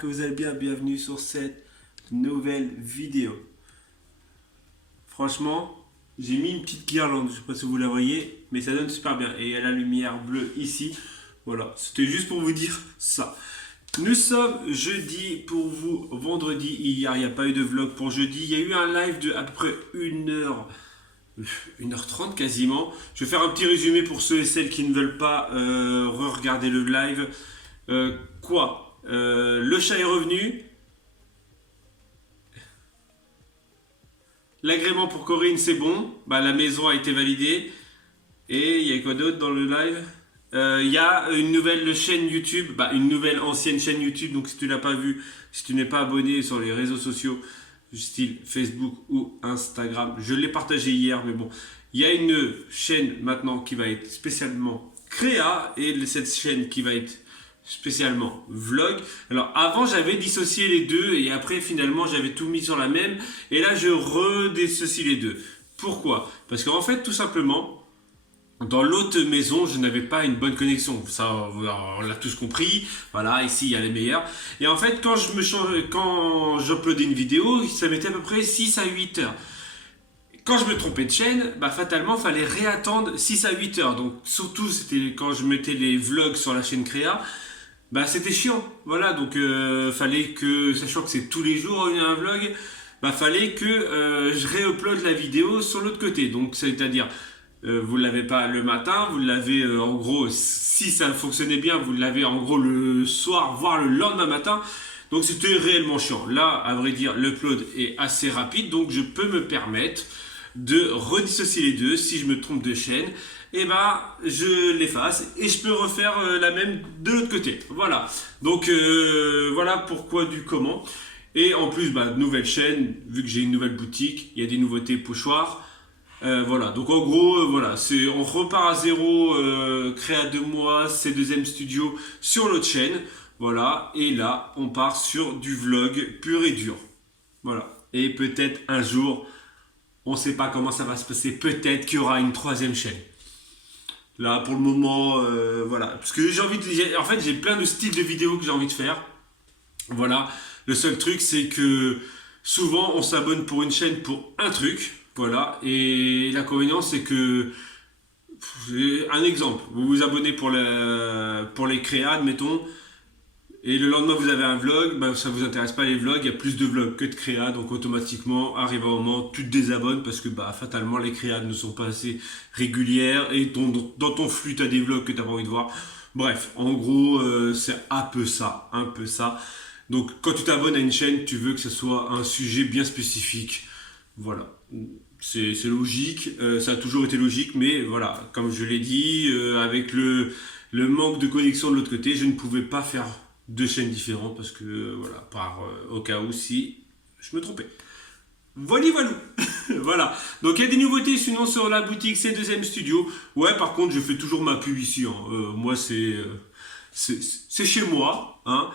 que vous allez bien. Bienvenue sur cette nouvelle vidéo. Franchement, j'ai mis une petite guirlande, je ne sais pas si vous la voyez, mais ça donne super bien. Et il y a la lumière bleue ici. Voilà, c'était juste pour vous dire ça. Nous sommes jeudi pour vous, vendredi. Hier, il n'y a pas eu de vlog pour jeudi. Il y a eu un live de à peu près 1h30 quasiment. Je vais faire un petit résumé pour ceux et celles qui ne veulent pas re-regarder le live. Le chat est revenu. L'agrément pour Corinne, c'est bon. La maison a été validée. Et il y a quoi d'autre dans le live? Il y a une nouvelle chaîne YouTube, une nouvelle ancienne chaîne YouTube. Donc si tu l'as pas vu, si tu n'es pas abonné sur les réseaux sociaux, style Facebook ou Instagram, je l'ai partagé hier, mais bon, il y a une chaîne maintenant qui va être spécialement créa et cette chaîne qui va être spécialement vlog. Alors avant j'avais dissocié les deux et après finalement j'avais tout mis sur la même et là je redissocie les deux. Pourquoi? Parce qu'en fait tout simplement dans l'autre maison, je n'avais pas une bonne connexion. Ça, on l'a tous compris. Voilà, ici, il y a les meilleurs. Et en fait, quand j'uploadais une vidéo, ça mettait à peu près 6 à 8 heures. Quand je me trompais de chaîne, fatalement, il fallait réattendre 6 à 8 heures. Donc, surtout, c'était quand je mettais les vlogs sur la chaîne Créa. C'était chiant. Voilà, donc, fallait que, sachant que c'est tous les jours un vlog, fallait que je réupload la vidéo sur l'autre côté. Donc, c'est-à-dire... vous ne l'avez pas le matin, vous l'avez en gros, si ça fonctionnait bien, vous l'avez en gros le soir, voire le lendemain matin. Donc c'était réellement chiant. Là, à vrai dire, l'upload est assez rapide, donc je peux me permettre de redissocier les deux. Si je me trompe de chaîne, je l'efface et je peux refaire la même de l'autre côté. Voilà. Donc voilà pourquoi du comment. Et en plus, nouvelle chaîne, vu que j'ai une nouvelle boutique, il y a des nouveautés pochoirs. Voilà, donc en gros, on repart à zéro, créa 2 mois, c'est deuxième studio sur l'autre chaîne, voilà, et là, on part sur du vlog pur et dur, voilà, et peut-être un jour, on ne sait pas comment ça va se passer, peut-être qu'il y aura une troisième chaîne. Là, pour le moment, voilà, parce que j'ai plein de styles de vidéos que j'ai envie de faire, voilà, le seul truc, c'est que souvent, on s'abonne pour une chaîne pour un truc. Voilà, et l'inconvénient c'est que, un exemple, vous vous abonnez pour les créas, admettons, et le lendemain vous avez un vlog, ça vous intéresse pas les vlogs, il y a plus de vlogs que de créas, donc automatiquement, arrive un moment, tu te désabonnes parce que fatalement les créas ne sont pas assez régulières et dans ton flux tu as des vlogs que tu n'as pas envie de voir. Bref, en gros, c'est un peu ça. Donc quand tu t'abonnes à une chaîne, tu veux que ce soit un sujet bien spécifique. Voilà, c'est logique, ça a toujours été logique, mais voilà, comme je l'ai dit, avec le manque de connexion de l'autre côté, je ne pouvais pas faire 2 chaînes différentes parce que, au cas où si je me trompais. Voilà. Voilà, donc il y a des nouveautés sinon sur la boutique, c'est deuxième studio. Ouais, par contre, je fais toujours ma pub ici, moi c'est chez moi, hein.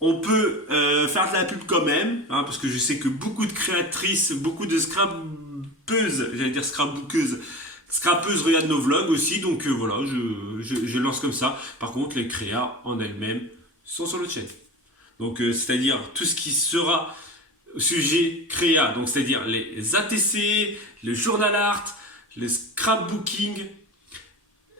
On peut faire de la pub quand même, hein, parce que je sais que beaucoup de créatrices, beaucoup de scrapeuses regardent nos vlogs aussi, donc voilà, je lance comme ça. Par contre, les créas en elles-mêmes sont sur l'autre chaîne. Donc, c'est-à-dire tout ce qui sera au sujet créa, donc c'est-à-dire les ATC, le journal art, le scrapbooking,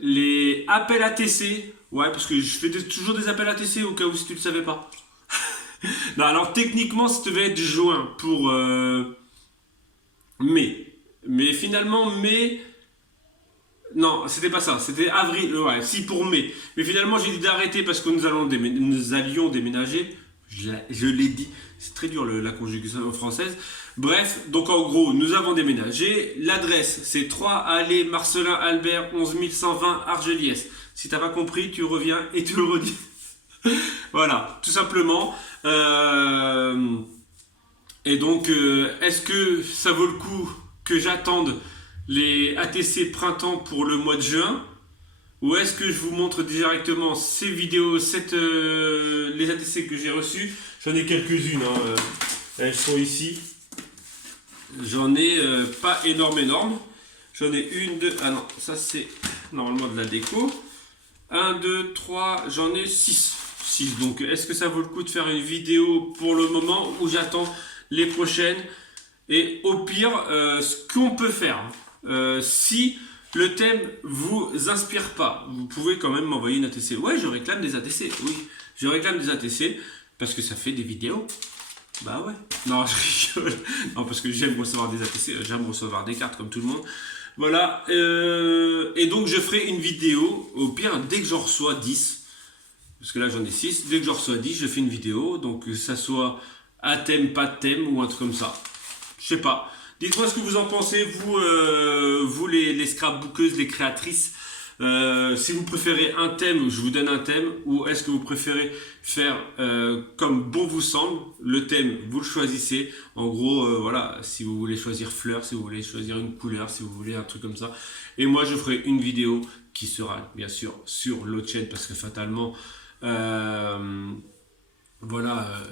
les appels ATC, ouais, parce que je fais toujours des appels ATC au cas où si tu ne le savais pas. Non, alors techniquement, ça devait être juin pour mai. Mais finalement, mai... Non, c'était pas ça, c'était avril, ouais, si pour mai. Mais finalement, j'ai dit d'arrêter parce que nous allions déménager. Je l'ai dit, c'est très dur la conjugaison française. Bref, donc en gros, nous avons déménagé. L'adresse, c'est 3 allée Marcelin Albert 11120 Argeliès. Si t'as pas compris, tu reviens et tu le redis. Voilà, tout simplement. Et donc, est-ce que ça vaut le coup que j'attende les ATC printemps pour le mois de juin? Ou est-ce que je vous montre directement ces vidéos, les ATC que j'ai reçus? J'en ai quelques-unes, hein, elles sont ici. J'en ai pas énorme. J'en ai une, deux... Ah non, ça c'est normalement de la déco. 1, 2, 3, j'en ai 6. 6. Donc est-ce que ça vaut le coup de faire une vidéo pour le moment ou j'attends les prochaines? Et au pire, ce qu'on peut faire, si le thème vous inspire pas, vous pouvez quand même m'envoyer une ATC. Ouais, je réclame des ATC, oui, je réclame des ATC parce que ça fait des vidéos. Bah ouais. Non, je rigole. Non, parce que j'aime recevoir des ATC, j'aime recevoir des cartes comme tout le monde. Voilà. Et donc je ferai une vidéo, au pire, dès que j'en reçois 10. Parce que là j'en ai 6. Dès que j'en reçois 10, je fais une vidéo. Donc que ça soit à thème, pas de thème ou un truc comme ça. Je sais pas. Dites-moi ce que vous en pensez, vous les scrapbookeuses, les créatrices. Si vous préférez un thème, je vous donne un thème, ou est-ce que vous préférez faire comme bon vous semble, le thème vous le choisissez, en gros voilà, si vous voulez choisir fleurs, si vous voulez choisir une couleur, si vous voulez un truc comme ça, et moi je ferai une vidéo qui sera bien sûr sur l'autre chaîne parce que fatalement voilà,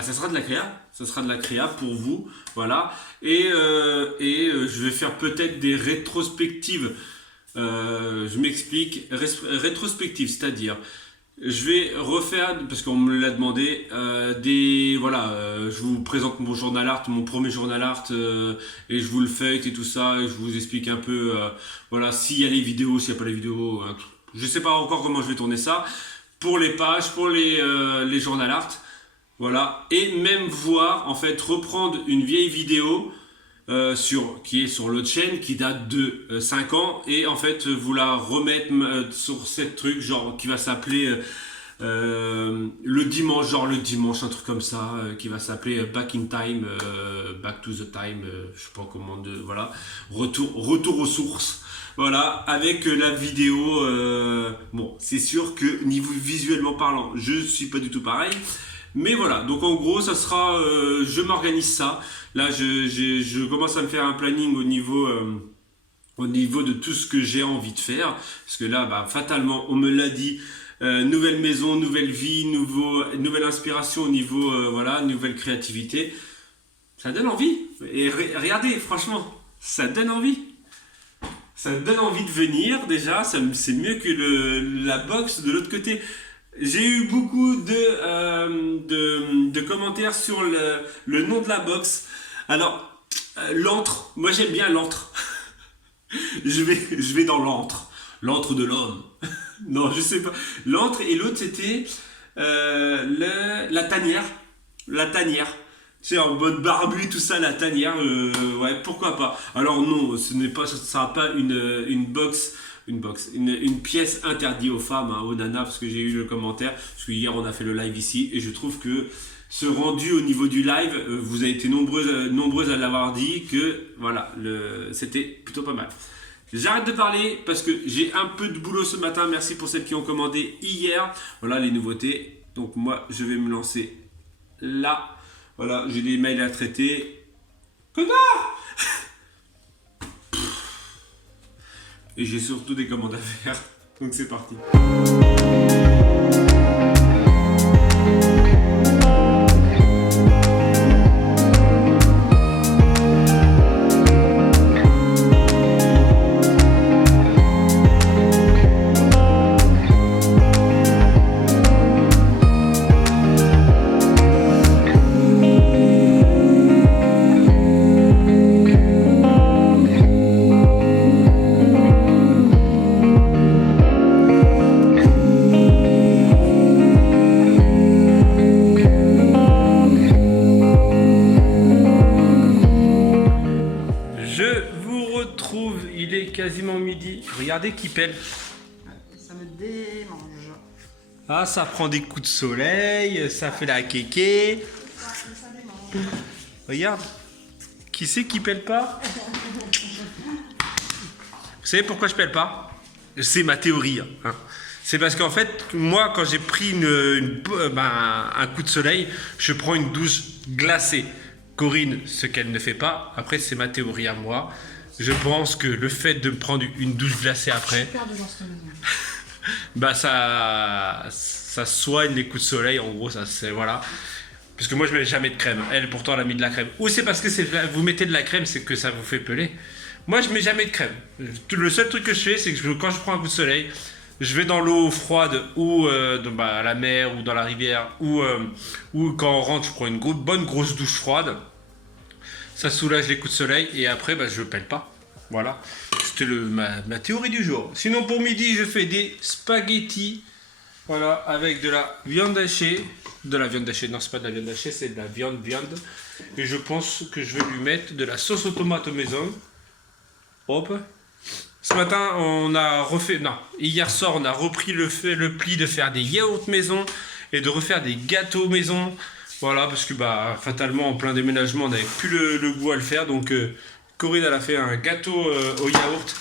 ça sera de la créa, ça sera de la créa pour vous, voilà, et je vais faire peut-être des rétrospectives. Je m'explique, rétrospective, c'est-à-dire je vais refaire, parce qu'on me l'a demandé, je vous présente mon journal art, mon premier journal art, et je vous le feuillete et tout ça, et je vous explique un peu, voilà, s'il y a les vidéos, s'il n'y a pas les vidéos, je sais pas encore comment je vais tourner ça, pour les pages, pour les journal art, voilà, et même voir, en fait, reprendre une vieille vidéo, qui est sur l'autre chaîne, qui date de 5 ans, et en fait vous la remettre sur cette truc genre qui va s'appeler le dimanche, un truc comme ça, qui va s'appeler Back in Time, Back to the Time, je sais pas comment voilà, retour aux sources. Voilà, avec la vidéo, bon, c'est sûr que niveau visuellement parlant, je suis pas du tout pareil. Mais voilà, donc en gros, ça sera, je m'organise ça. Là, je commence à me faire un planning au niveau de tout ce que j'ai envie de faire. Parce que là, fatalement, on me l'a dit, nouvelle maison, nouvelle vie, nouvelle inspiration au niveau, voilà, nouvelle créativité. Ça donne envie. Et regardez, franchement, ça donne envie. Ça donne envie de venir, déjà. C'est mieux que la box de l'autre côté. J'ai eu beaucoup de commentaires sur le nom de la box. Alors, l'antre, moi j'aime bien l'antre. je vais dans l'antre. L'antre de l'homme. Non, je sais pas. L'antre et l'autre c'était la tanière. La tanière. C'est en mode barbu, tout ça, la tanière. Ouais, pourquoi pas. Alors non, ce n'est pas, ça sera pas une pièce interdite aux femmes, aux nanas, parce que j'ai eu le commentaire, parce que hier on a fait le live ici, et je trouve que ce rendu au niveau du live, vous avez été nombreuses à l'avoir dit, que voilà, c'était plutôt pas mal. J'arrête de parler parce que j'ai un peu de boulot ce matin, merci pour celles qui ont commandé hier, voilà les nouveautés, donc moi je vais me lancer là, voilà, j'ai des mails à traiter, connard. Et j'ai surtout des commandes à faire. Donc c'est parti. Quasiment midi. Regardez qui pèle. Ça me démange. Ah, ça prend des coups de soleil, ça fait la kéké. Ça démange. Regarde. Qui c'est qui pèle pas? Vous savez pourquoi je pèle pas? C'est ma théorie. Hein. C'est parce qu'en fait, moi, quand j'ai pris un coup de soleil, je prends une douche glacée. Corinne, ce qu'elle ne fait pas. Après, c'est ma théorie à moi. Je pense que le fait de me prendre une douche glacée après, ça soigne les coups de soleil. En gros, ça c'est voilà. Parce que moi je mets jamais de crème. Elle pourtant elle a mis de la crème. Ou c'est parce que vous mettez de la crème, c'est que ça vous fait peler. Moi je mets jamais de crème. Le seul truc que je fais, c'est que quand je prends un coup de soleil, je vais dans l'eau froide ou à la mer ou dans la rivière ou quand on rentre, je prends une bonne grosse douche froide. Ça soulage les coups de soleil et après, je pèle pas. Voilà, c'était ma théorie du jour. Sinon, pour midi, je fais des spaghettis. Voilà, avec de la viande hachée. De la viande hachée, non, c'est pas de la viande hachée, c'est de la viande. Et je pense que je vais lui mettre de la sauce aux tomates maison. Hop. Ce matin, on a refait... Non, hier soir, on a repris le pli de faire des yaourts maison et de refaire des gâteaux maison. Voilà, parce que fatalement, en plein déménagement, on n'avait plus le goût à le faire. Donc, Corinne, elle a fait un gâteau au yaourt.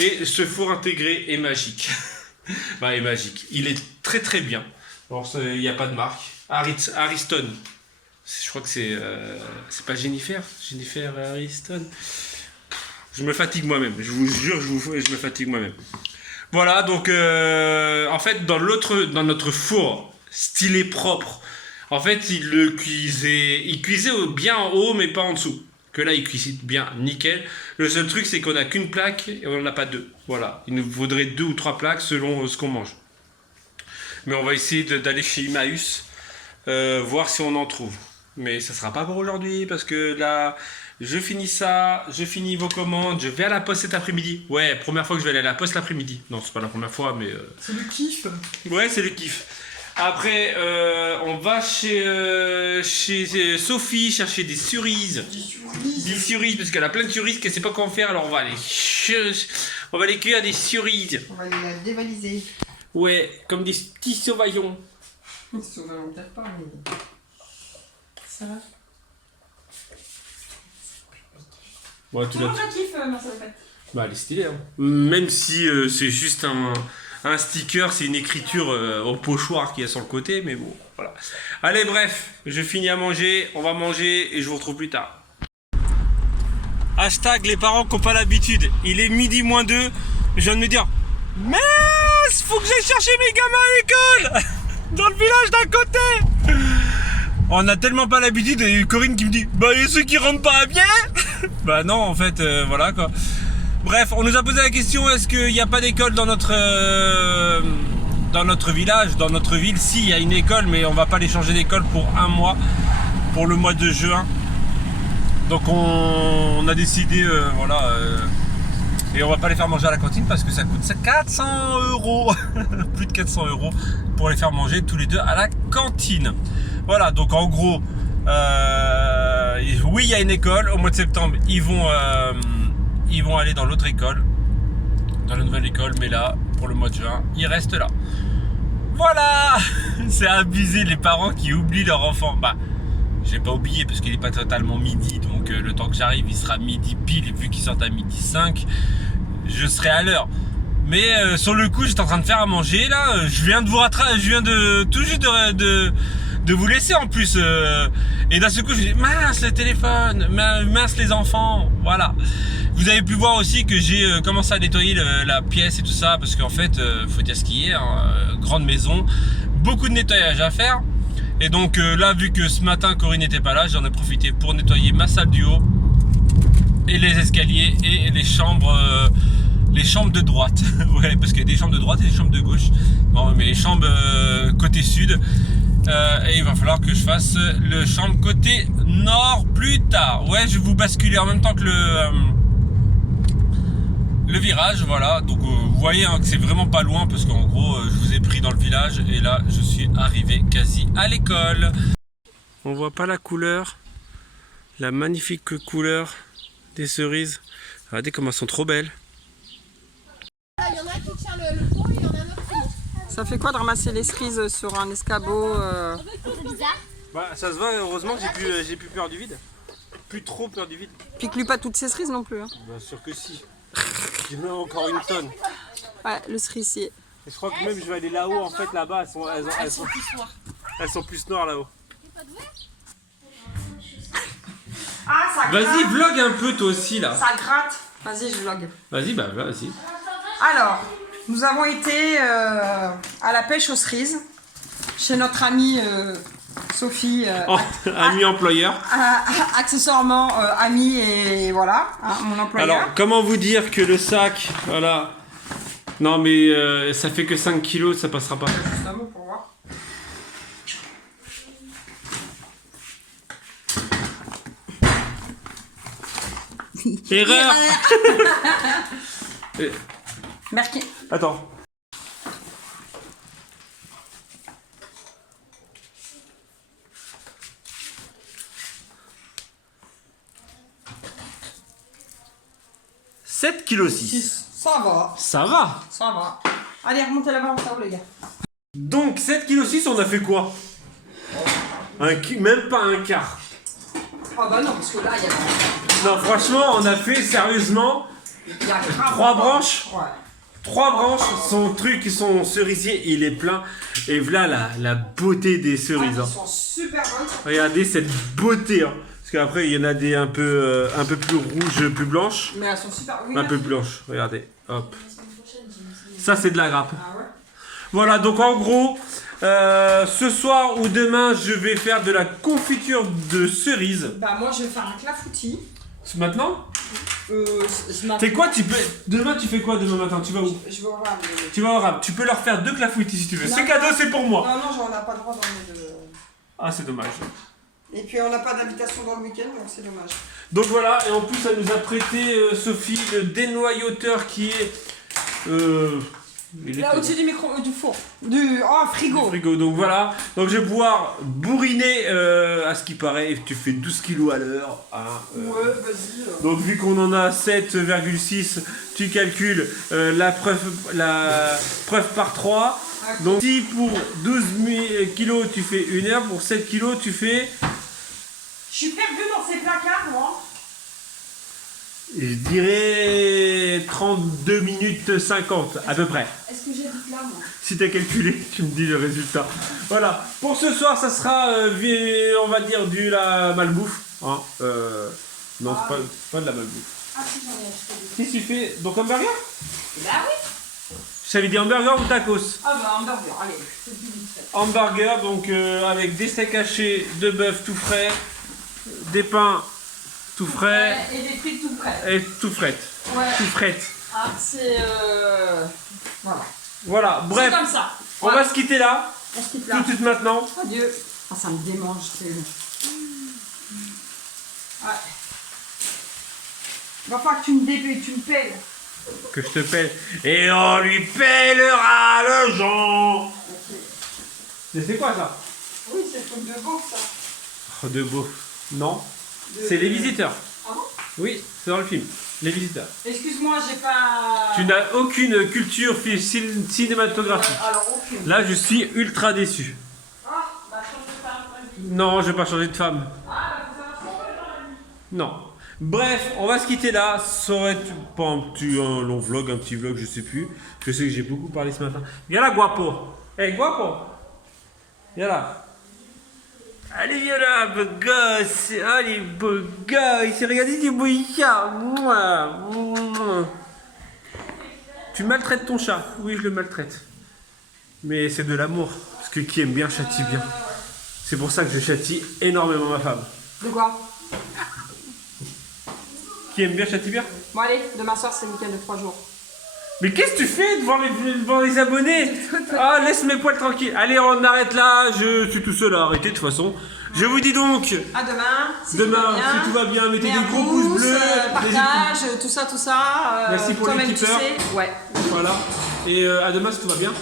Et ce four intégré est magique. Est magique. Il est très très bien. Alors, il n'y a pas de marque. Ariston. Je crois que c'est pas Jennifer. Jennifer Ariston. Je me fatigue moi-même. Je vous jure, je me fatigue moi-même. Voilà, donc en fait, dans notre four, stylé propre, en fait, il cuisait bien en haut, mais pas en dessous. Que là, il cuisine bien, nickel. Le seul truc, c'est qu'on n'a qu'une plaque et on n'en a pas deux. Voilà, il nous faudrait 2 ou 3 plaques selon ce qu'on mange. Mais on va essayer d'aller chez Emmaüs, voir si on en trouve. Mais ça sera pas pour aujourd'hui parce que là, je finis vos commandes, je vais à la poste cet après-midi. Ouais, première fois que je vais aller à la poste l'après-midi. Non, c'est pas la première fois, mais... C'est le kiff. Ouais, c'est le kiff. Après, on va chez Sophie chercher des cerises. Des cerises, parce qu'elle a plein de cerises qu'elle sait pas comment faire, alors on va aller cueillir des cerises. On va les dévaliser. Ouais, comme des petits sauvaillons. Sauvaillons peut-être pas, mais... Ça va. Ouais, tu l'as... je kiffe, Marcel Pet. Elle est stylée, hein. Même si c'est juste un sticker, c'est une écriture au pochoir qui est sur le côté, mais bon, voilà. Allez, bref, je finis à manger, on va manger et je vous retrouve plus tard. Hashtag les parents qui n'ont pas l'habitude. Il est midi moins 2, je viens de me dire, mince, faut que j'aille chercher mes gamins à l'école dans le village d'à côté. On a tellement pas l'habitude, et Corinne qui me dit, il y a ceux qui rentrent pas à pied. Non, en fait, voilà quoi. Bref, on nous a posé la question, est-ce qu'il n'y a pas d'école dans notre village, dans notre ville? Si, il y a une école, mais on va pas les changer d'école pour un mois, pour le mois de juin. Donc on a décidé, et on va pas les faire manger à la cantine parce que ça coûte 400 €, plus de 400 € pour les faire manger tous les deux à la cantine. Voilà, donc en gros, oui, il y a une école. Au mois de septembre, ils vont aller dans l'autre école, dans la nouvelle école, mais là, pour le mois de juin, ils restent là. Voilà. C'est abusé, les parents qui oublient leur enfant. J'ai pas oublié parce qu'il n'est pas totalement midi, donc le temps que j'arrive, il sera midi pile, et vu qu'ils sortent à midi 5, je serai à l'heure. Mais sur le coup, j'étais en train de faire à manger, là, je viens de tout juste de vous laisser en plus. Et d'un seul coup, je dis, mince le téléphone, mince les enfants, voilà. Vous avez pu voir aussi que j'ai commencé à nettoyer la pièce et tout ça, parce qu'en fait, faut dire ce qu'il y a, grande maison, beaucoup de nettoyage à faire. Et donc là, vu que ce matin Corinne n'était pas là, j'en ai profité pour nettoyer ma salle du haut et les escaliers et les chambres de droite. Ouais, parce qu'il y a des chambres de droite et des chambres de gauche. Non, mais les chambres côté sud. Et il va falloir que je fasse le chambre côté nord plus tard. Ouais, je vais vous basculer en même temps que le virage, voilà. Donc vous voyez que c'est vraiment pas loin parce qu'en gros je vous ai pris dans le village et là je suis arrivé quasi à l'école. On voit pas la couleur, la magnifique couleur des cerises. Regardez comment elles sont trop belles. Il y en a qui tient le pot et il y en a un autre qui monte. Ça fait quoi de ramasser les cerises sur un escabeau C'est bizarre. Ça se voit, heureusement que j'ai plus peur du vide. Plus trop peur du vide. Pique-lui pas toutes ces cerises non plus. Hein. Bien sûr que si. Je mets encore une tonne. Ouais, le cerisier. Et je crois que même je vais aller là-haut, en fait là-bas, elles sont plus noires là-haut. Ah, ça gratte. Vas-y, vlog un peu toi aussi là. Ça gratte. Vas-y, je vlog. Vas-y, vas-y. Alors, nous avons été à la pêche aux cerises chez notre amie Sophie. Ami employeur. Accessoirement amie et voilà, hein, mon employeur. Alors, comment vous dire que le sac, voilà, Non, mais ça fait que 5 kilos, ça passera pas. Juste un mot pour voir. Erreur. Marqué. Attends. « 7,6 kg. Ça va. Ça va. Ça va. Allez, remontez la barre en haut, les gars. Donc 7,6 kg, on a fait quoi? Même pas un quart. Ah bah non, parce que là, il y a... Non, franchement, on a fait sérieusement Il y a grave 3 branches. Ouais. 3 branches, son truc, son cerisier, il est plein. Et voilà la beauté des cerises. Ils Hein. sont super bonnes. Regardez cette beauté. Hein. Parce qu'après, il y en a des un peu plus rouges, plus blanches. Mais elles sont super... Oui, Un peu merci. blanches, regardez. Hop. Ça, c'est de la grappe. Ah ouais. Voilà, donc en gros, ce soir ou demain, je vais faire de la confiture de cerises. Bah moi, je vais faire un clafoutis. Maintenant? Ce matin. C'est quoi, demain, tu fais quoi demain matin? Tu vas où? Je vais au rab. Tu vas au rab. Tu peux leur faire 2 clafoutis si tu veux. Non, Ce cadeau, c'est pour moi. Non, non, on n'a pas le droit dans le... Ah, c'est dommage. Et puis on n'a pas d'habitation dans le week-end, donc c'est dommage. Donc voilà, et en plus, elle nous a prêté, Sophie, le dénoyauteur qui est... il est Là, au-dessus du micro, du four. Du frigo. du frigo. Donc voilà, donc je vais pouvoir bourriner à ce qui paraît. Tu fais 12 kg à l'heure. Hein, Ouais, vas-y. Donc vu qu'on en a 7,6, tu calcules la preuve par 3. Ok. Donc si pour 12 kg tu fais 1 heure, pour 7 kg tu fais... Je suis perdu dans ces placards, moi. Je dirais 32 minutes 50 à peu près. Est-ce que j'habite là, moi? Si tu as calculé, tu me dis le résultat. Voilà, pour ce soir, ça sera, on va dire, du la malbouffe. Hein. Non, Ah, c'est pas de la malbouffe. Ah si, j'en ai acheté des. Qu'est-ce que tu fais? Donc hamburger? Bah oui. Je t'avais dit hamburger ou tacos? Ah bah hamburger, allez, c'est plus vite fait. Hamburger, donc avec des steaks hachés, de bœuf tout frais, des pains tout frais Ouais, et des frites tout prêts. et tout frais. Ouais. Tout frais. Ah, c'est... Voilà. Voilà, bref, C'est comme ça. on va se quitter là, On se quitte tout là. de suite maintenant. Adieu. Ah, ça me démange, c'est... Ouais. Va falloir que tu me dépêches, tu me pèles. Que je te paie. Et on lui pèlera le genre. Ok. C'est quoi ça? Oui, c'est le truc de beau, ça. Oh, de beau. Non. De- C'est Les Visiteurs. Ah bon? Oui, c'est dans le film. Les Visiteurs. Excuse-moi, j'ai pas... Tu n'as aucune culture cinématographique. Alors, aucune. Là, je suis ultra déçu. Ah, bah change de femme, vas-y. Non, je vais pas changer de femme. Ah, bah vous avez changé dans la vie. Non. Bref, on va se quitter là. Ça aurait été pas un long vlog, un petit vlog, je sais plus. Je sais que j'ai beaucoup parlé ce matin. Viens là, guapo. Hey, guapo. Viens là. Allez, viens là, beau gosse. Allez, beau gosse. Regardez tes beaux chats. Mouah, mouah. Tu maltraites ton chat. Oui, je le maltraite. Mais c'est de l'amour. Parce que qui aime bien châtie bien. C'est pour ça que je châtie énormément ma femme. De quoi? Qui aime bien châtie bien. Bon allez, demain soir c'est le week-end de 3 jours. Mais qu'est-ce que tu fais devant les abonnés? Ah, laisse mes poils tranquilles. Allez, on arrête là. Je suis tout seul à arrêter de toute façon. Je vous dis donc, À demain. Si demain, si tout va bien, mettez des gros pouces bleus. partage, tout ça. Merci pour les toi-même, tu tipeurs. sais. Ouais. Voilà. Et à demain si tout va bien.